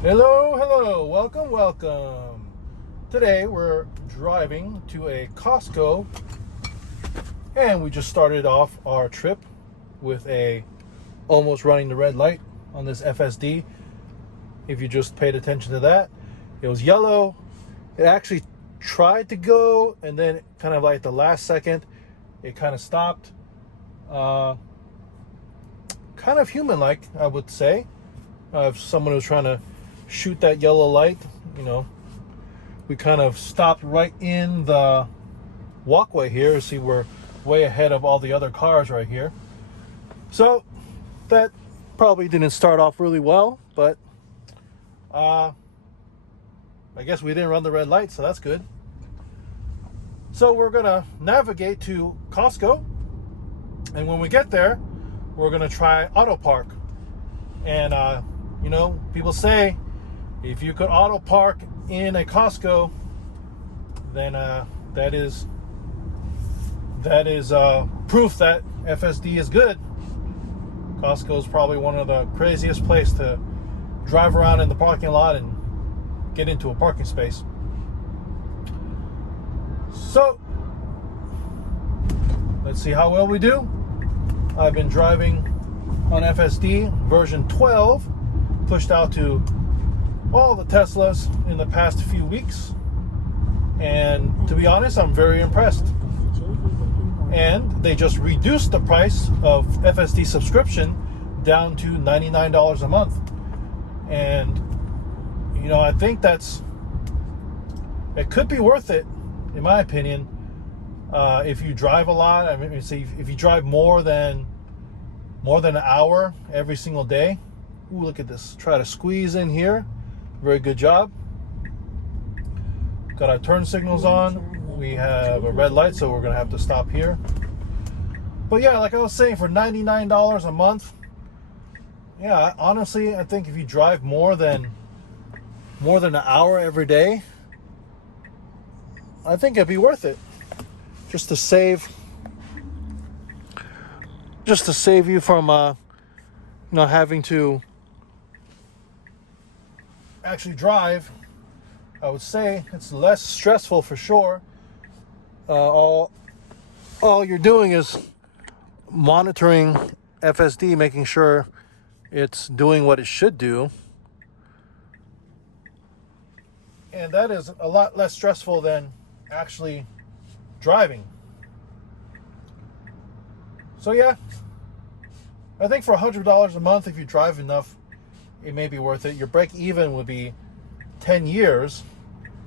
Hello, welcome. Today we're driving to a Costco, and we just started off our trip with a almost running the red light on this FSD. If you just paid attention to that, it was yellow. It actually tried to go, and then kind of like the last second, it kind of stopped. Kind of human-like, I would say. If someone was trying to shoot that yellow light, we kind of stopped right in the walkway here. See, we're way ahead of all the other cars right here. So that probably didn't start off really well, but I guess we didn't run the red light, so that's good. So we're gonna navigate to Costco, and when we get there, we're gonna try auto park. And people say if you could auto park in a Costco, then that is proof that FSD is good. Costco is probably one of the craziest places to drive around in the parking lot and get into a parking space. So let's see how well we do. I've been driving on FSD version 12, pushed out to all the Teslas in the past few weeks, and to be honest, I'm very impressed. And they just reduced the price of FSD subscription down to $99 a month, and I think it could be worth it, in my opinion, if you drive a lot. I mean, say if you drive more than an hour every single day. Ooh, look at this. Try to squeeze in here. Very good job. Got our turn signals on. We have a red light, so we're going to have to stop here. But yeah, like I was saying, for $99 a month, yeah, honestly, I think if you drive more than an hour every day, I think it'd be worth it. Just to save you from having to actually drive. I would say it's less stressful for sure. All you're doing is monitoring FSD, making sure it's doing what it should do, and that is a lot less stressful than actually driving. So yeah, I think for $100 a month, if you drive enough, it may be worth it. Your break even would be 10 years,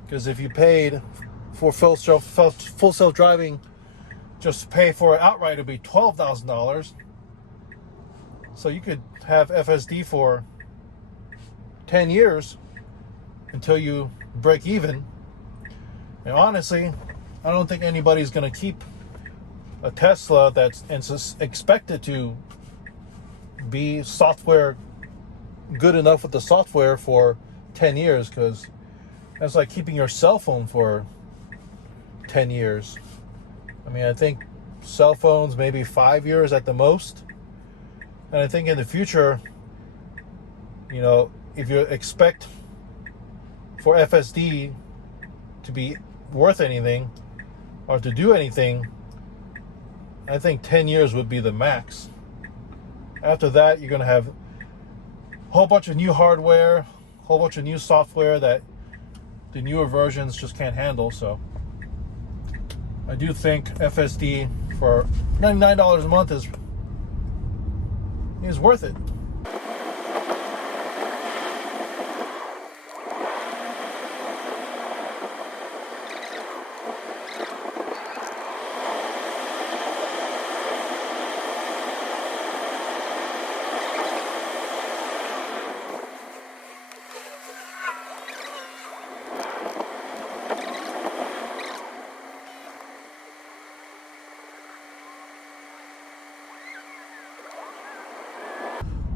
because if you paid for full self-driving, just pay for it outright, it would be $12,000. So you could have FSD for 10 years until you break even. And honestly, I don't think anybody's going to keep a Tesla that's expected to be software good enough with the software for 10 years, because that's like keeping your cell phone for 10 years. I mean, I think cell phones maybe 5 years at the most. And I think in the future, if you expect for FSD to be worth anything or to do anything, I think 10 years would be the max. After that, you're going to have a whole bunch of new hardware, a whole bunch of new software that the newer versions just can't handle. So I do think FSD for $99 a month is worth it.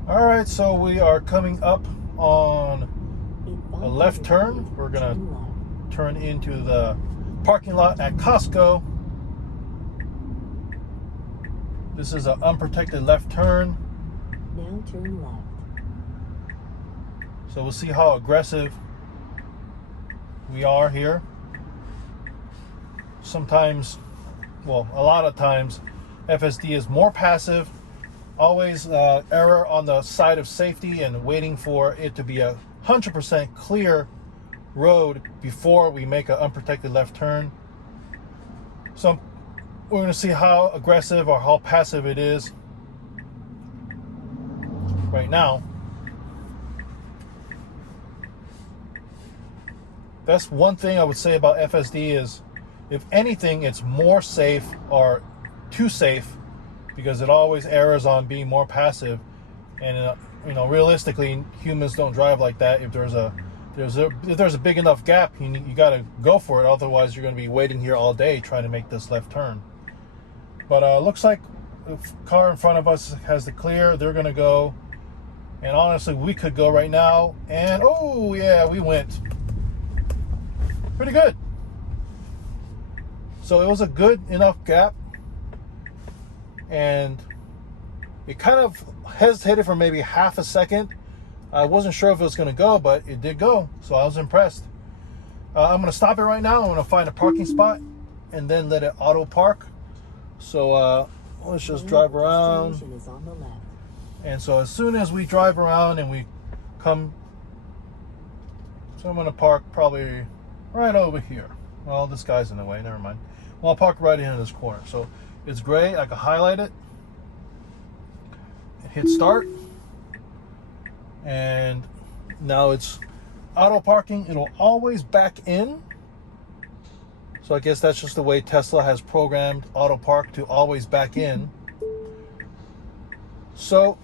All right, so we are coming up on a left turn. We're gonna turn into the parking lot at Costco. This is an unprotected left turn. Now turn left. So we'll see how aggressive we are here. Sometimes, well, a lot of times, FSD is more passive, always error on the side of safety and waiting for it to be 100% clear road before we make an unprotected left turn. So we're going to see how aggressive or how passive it is right now. That's one thing I would say about FSD is, if anything, it's more safe or too safe, because it always errs on being more passive. And you know, realistically, humans don't drive like that. If there's a big enough gap, you got to go for it. Otherwise, you're going to be waiting here all day trying to make this left turn. But looks like the car in front of us has the clear. They're going to go, and honestly, we could go right now. And oh yeah, we went pretty good. So it was a good enough gap, and it kind of hesitated for maybe half a second. I wasn't sure if it was going to go, but it did go, so I was impressed. I'm going to stop it right now. I'm going to find a parking spot and then let it auto park. So let's just drive around. And so as soon as we drive around and we come, so I'm going to park probably right over here. Well, this guy's in the way, never mind. Well, I'll park right in this corner. So it's gray, I can highlight it, hit start, and now it's auto parking. It'll always back in. So I guess that's just the way Tesla has programmed auto park, to always back in. So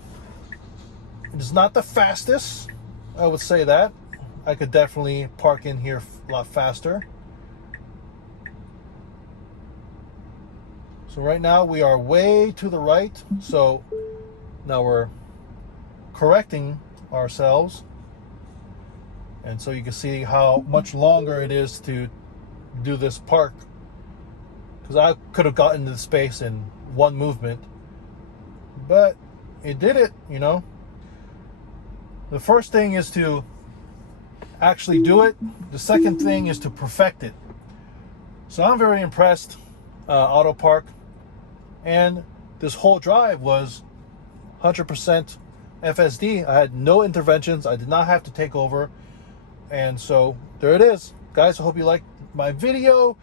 it's not the fastest, I would say that. I could definitely park in here a lot faster. So right now we are way to the right. So now we're correcting ourselves. And so you can see how much longer it is to do this park. Because I could have gotten to the space in one movement. But it did it, you know. The first thing is to actually do it. The second thing is to perfect it. So I'm very impressed. Auto park. And this whole drive was 100% FSD. I had no interventions. I did not have to take over. And so there it is. Guys, I hope you liked my video.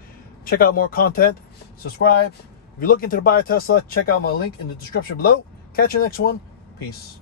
Check out more content. Subscribe. If you're looking to buy a Tesla, check out my link in the description below. Catch you next one. Peace.